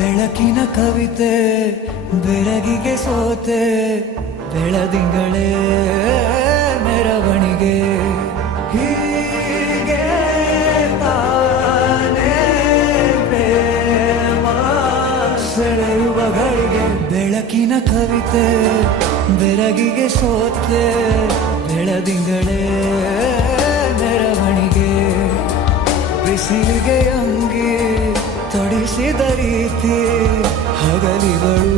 ಬೆಳಕಿನ ಕವಿತೆ ಬೆಳಗಿಗೆ ಸೋತೆ ಬೆಳದಿಂಗಳೇ ಮೆರವಣಿಗೆ ಹೀಗೆ ತಾನೇ ಪ್ರೇಮ ಸೆಳೆಯುವ ಗಳಿಗೆ ಬೆಳಕಿನ ಕವಿತೆ ಬೆಳಗಿಗೆ ಸೋತೆ ಬೆಳದಿಂಗಳೇ ಮೆರವಣಿಗೆ ಬಿಸಿಲಿಗೆ ಅಂಗಿ ತೊಡಿಸಿದ ರೀತಿ ಹಗಲಿಗಳು